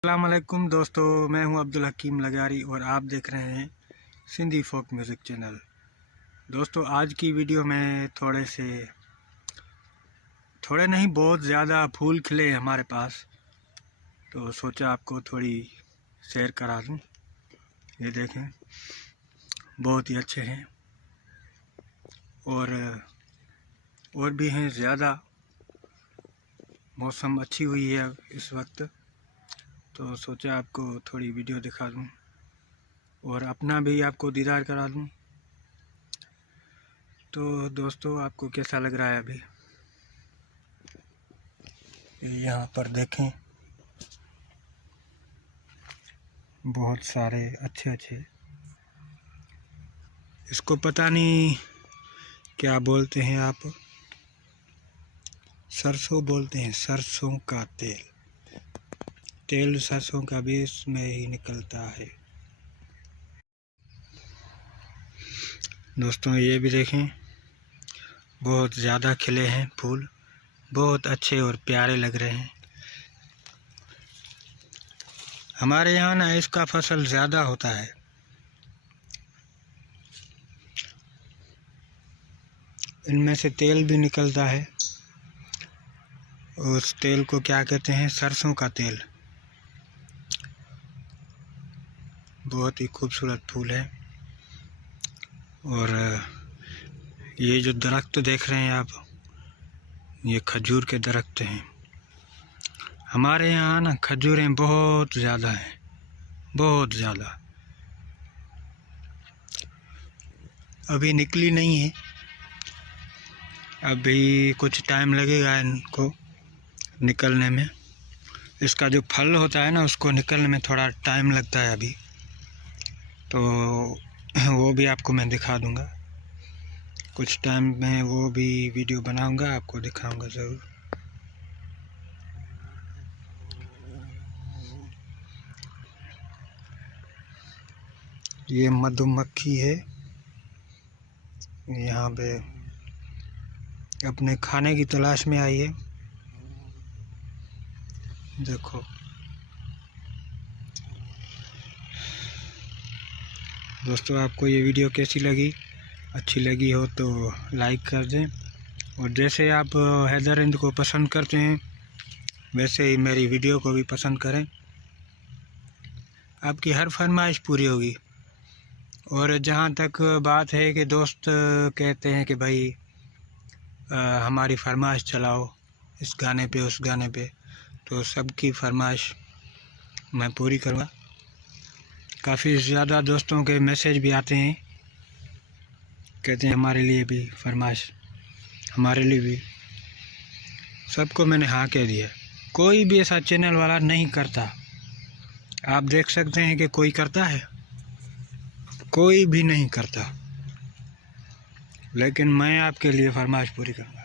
अस्सलाम वालेकुम दोस्तों, मैं हूं अब्दुल हकीम लगारी और आप देख रहे हैं सिंधी फोक म्यूज़िक चैनल। दोस्तों, आज की वीडियो में थोड़े नहीं बहुत ज़्यादा फूल खिले हैं हमारे पास, तो सोचा आपको थोड़ी शेयर करा दूं। ये देखें, बहुत ही अच्छे हैं और भी हैं ज़्यादा। मौसम अच्छी हुई है इस वक्त, तो सोचा आपको थोड़ी वीडियो दिखा दूं और अपना भी आपको दीदार करा दूं। तो दोस्तों, आपको कैसा लग रहा है अभी? यहाँ पर देखें, बहुत सारे अच्छे इसको पता नहीं क्या बोलते हैं आप, सरसों बोलते हैं। सरसों का तेल सरसों का भी इसमें ही निकलता है। दोस्तों, ये भी देखें, बहुत ज़्यादा खिले हैं फूल, बहुत अच्छे और प्यारे लग रहे हैं। हमारे यहाँ ना इसका फसल ज़्यादा होता है। इनमें से तेल भी निकलता है। उस तेल को क्या कहते हैं? सरसों का तेल। बहुत ही खूबसूरत फूल है। और ये जो दरख्त देख रहे हैं आप, ये खजूर के दरख्त हैं। हमारे यहाँ ना खजूरें बहुत ज़्यादा हैं, बहुत ज़्यादा। अभी निकली नहीं है, अभी कुछ टाइम लगेगा इनको निकलने में। इसका जो फल होता है ना, उसको निकलने में थोड़ा टाइम लगता है अभी, तो वो भी आपको मैं दिखा दूंगा। कुछ टाइम में वो भी वीडियो बनाऊंगा, आपको दिखाऊंगा ज़रूर। ये मधुमक्खी है, यहाँ पे अपने खाने की तलाश में आई है। देखो दोस्तों, आपको ये वीडियो कैसी लगी? अच्छी लगी हो तो लाइक कर दें, और जैसे आप हैदर हिंद को पसंद करते हैं, वैसे ही मेरी वीडियो को भी पसंद करें। आपकी हर फरमाइश पूरी होगी। और जहाँ तक बात है कि दोस्त कहते हैं कि भाई हमारी फरमाइश चलाओ इस गाने पे उस गाने पे, तो सबकी फरमाइश मैं पूरी करूँगा। काफ़ी ज़्यादा दोस्तों के मैसेज भी आते हैं, कहते हैं हमारे लिए भी फरमाइश, हमारे लिए भी। सबको मैंने हाँ कह दिया। कोई भी ऐसा चैनल वाला नहीं करता। आप देख सकते हैं कि कोई करता है? कोई भी नहीं करता। लेकिन मैं आपके लिए फरमाइश पूरी करूँगा।